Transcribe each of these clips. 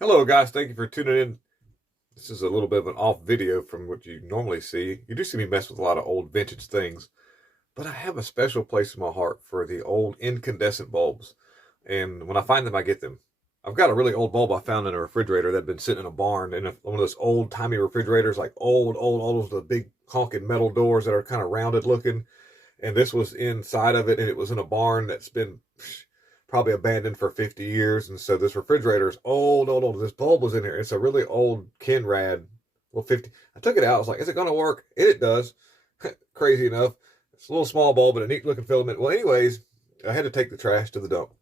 Hello guys, thank you for tuning in. This is a little bit of an off video from what you normally see. You do see me mess with a lot of old vintage things, but I have a special place in my heart for the old incandescent bulbs. And when I find them, I get them. I've got a really old bulb I found in a refrigerator that had been sitting in a barn in one of those old timey refrigerators, like old, the big honking metal doors that are kind of rounded looking. And this was inside of it, and it was in a barn that's been probably abandoned for 50 years. And so this refrigerator is old. This bulb was in here. It's a really old Kenrad. Well, 50. I took it out. I was like, is it going to work? And it does. Crazy enough. It's a little small bulb, but a neat looking filament. Well, anyways, I had to take the trash to the dump.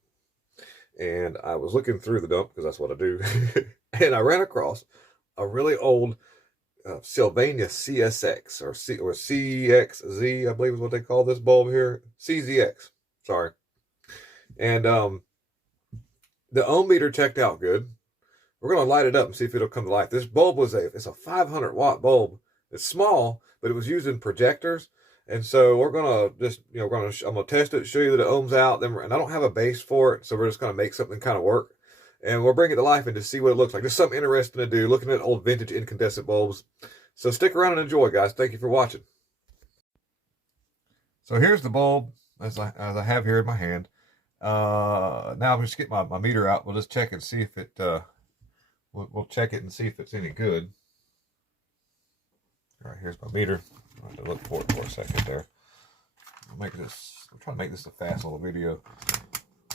And I was looking through the dump because that's what I do. And I ran across a really old Sylvania CSX or CXZ, I believe is what they call this bulb here. CZX. Sorry. And the ohm meter checked out good. We're going to light it up and see if it'll come to life. This bulb it's a 500 watt bulb. It's small, but it was used in projectors. And so we're going to just, I'm going to test it, show you that it ohms out. And I don't have a base for it, so we're just going to make something kind of work. And we'll bring it to life and just see what it looks like. There's something interesting to do, looking at old vintage incandescent bulbs. So stick around and enjoy, guys. Thank you for watching. So here's the bulb as I have here in my hand. Now I'm just get my meter out. We'll just check and see if it, we'll check it and see if it's any good. All right, here's my meter. I have to look for it for a second there. I'm trying to make this a fast little video.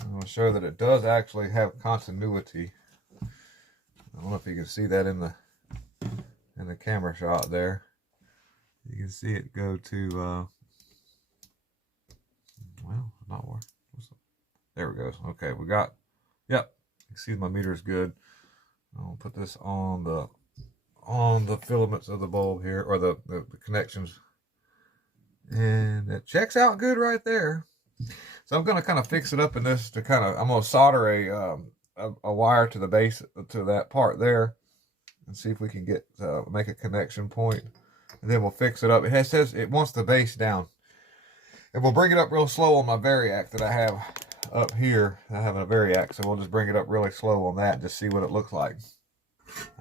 I'm going to show that it does actually have continuity. I don't know if you can see that in the camera shot there. You can see it go to, well, not working. There we go. Okay, we got, yep. You can see my meter is good. I'll put this on the filaments of the bulb here, or the connections. And it checks out good right there. So I'm going to kind of fix it up in this to I'm going to solder a wire to the base, to that part there, and see if we can get, make a connection point. And then we'll fix it up. It says it wants the base down. And we'll bring it up real slow on my variac that I have up here. I have a variac, so we'll just bring it up really slow on that and just see what it looks like.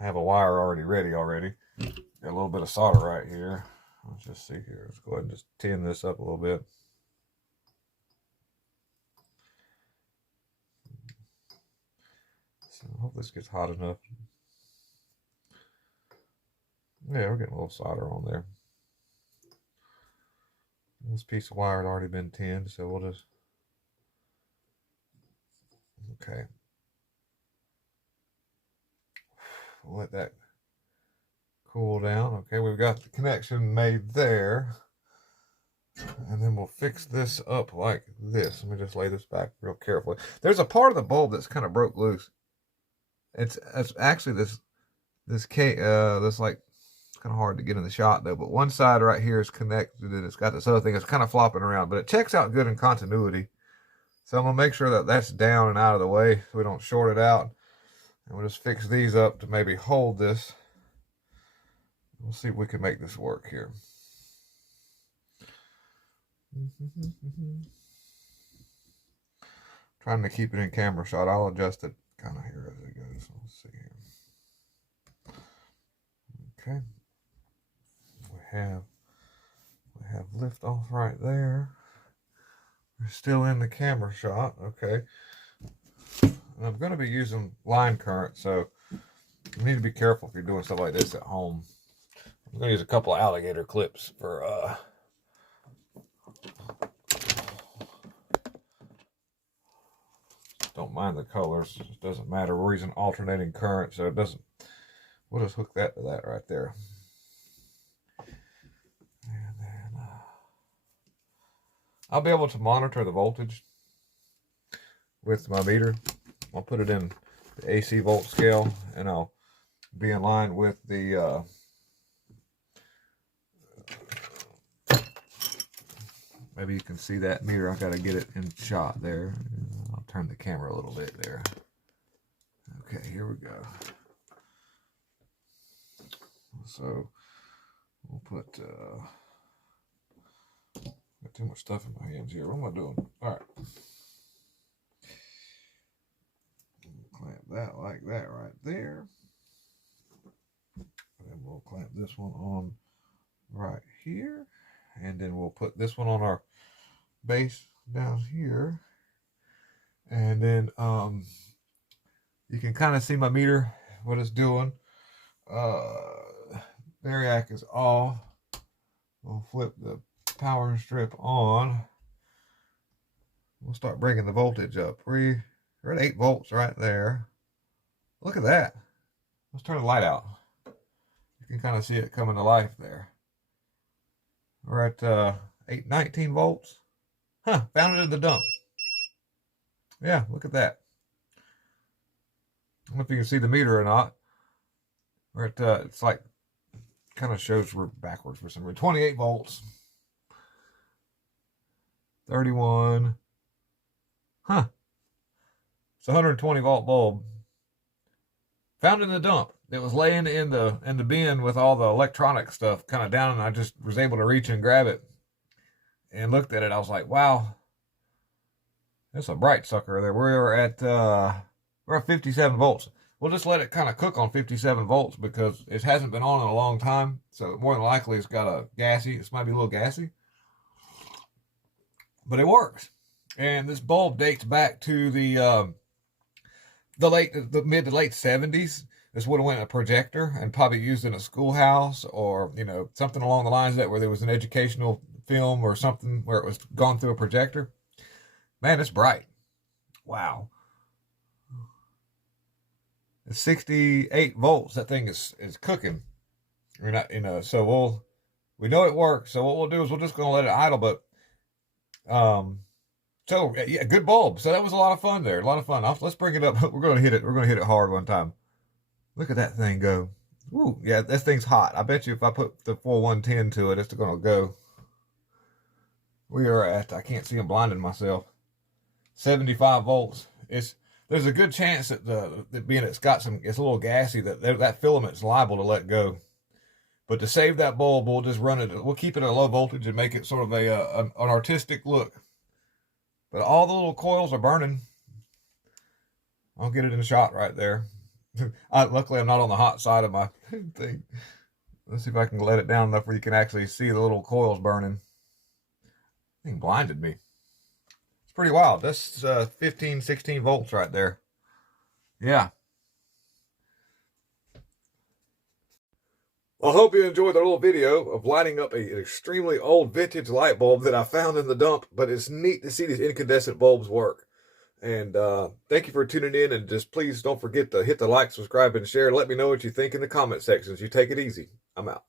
I have a wire already ready already. Got a little bit of solder right here. Let's just see here. Let's go ahead and just tin this up a little bit. So I hope this gets hot enough. Yeah, we're getting a little solder on there. This piece of wire had already been tinned, so we'll just, okay. We'll let that cool down. Okay, we've got the connection made there. And then we'll fix this up like this. Let me just lay this back real carefully. There's a part of the bulb that's kind of broke loose. It's actually this like, it's kind of hard to get in the shot though, but one side right here is connected and it's got this other thing that's kind of flopping around, but it checks out good in continuity. So I'm gonna make sure that that's down and out of the way so we don't short it out. And we'll just fix these up to maybe hold this. We'll see if we can make this work here. Trying to keep it in camera shot. I'll adjust it kind of here as it goes. Let's see here. Okay. We have lift off right there. We're still in the camera shot. Okay. And I'm going to be using line current, so you need to be careful if you're doing stuff like this at home. I'm going to use a couple of alligator clips for don't mind the colors. It doesn't matter. We're using alternating current, so it doesn't. We'll just hook that to that right there. And then I'll be able to monitor the voltage with my meter. I'll put it in the AC volt scale, and I'll be in line with the maybe you can see that meter. I got to get it in shot there. I'll turn the camera a little bit there. Okay, here we go. So we'll put got too much stuff in my hands here. What am I doing? All right. Clamp that like that right there. clamp this one on right here, and then we'll put this one on our base down here, and then you can kind of see my meter, what it's doing. Variac is off. We'll flip the power strip on. We'll start bringing the voltage up. We're at 8 volts right there. Look at that. Let's turn the light out. You can kind of see it coming to life there. We're at 19 volts. Huh, found it in the dump. Yeah, look at that. I don't know if you can see the meter or not. We're at, it's like, kind of shows we're backwards for some reason. 28 volts. 31. Huh. It's a 120 volt bulb. Found in the dump. It was laying in the bin with all the electronic stuff kind of down, and I just was able to reach and grab it and looked at it. I was like, wow, that's a bright sucker there. We're at 57 volts. We'll just let it kind of cook on 57 volts because it hasn't been on in a long time. So more than likely it's got a gassy. This might be a little gassy, but it works. And this bulb dates back to the mid to late 70s. This would have went a projector and probably used in a schoolhouse or, you know, something along the lines of that, where there was an educational film or something where it was gone through a projector. Man, it's bright. Wow. It's 68 volts. That thing is cooking. We're not, you know, so we know it works. So what we'll do is we're just going to let it idle, but, so yeah, good bulb. So that was a lot of fun there. A lot of fun. Let's bring it up. We're going to hit it. We're going to hit it hard one time. Look at that thing go. Ooh, yeah, this thing's hot. I bet you if I put the 4110 to it, it's going to go. We are at, I can't see, I'm blinding myself, 75 volts. There's a good chance that being it's got it's a little gassy, that filament's liable to let go. But to save that bulb, we'll just run it. We'll keep it at a low voltage and make it sort of an artistic look. But all the little coils are burning. I'll get it in the shot right there. Luckily, I'm not on the hot side of my thing. Let's see if I can let it down enough where you can actually see the little coils burning. I think blinded me. It's pretty wild. That's 15, 16 volts right there. Yeah. Well, I hope you enjoyed the little video of lighting up an extremely old vintage light bulb that I found in the dump, but it's neat to see these incandescent bulbs work. And thank you for tuning in, and just please don't forget to hit the like, subscribe, and share. Let me know what you think in the comment sections. You take it easy. I'm out.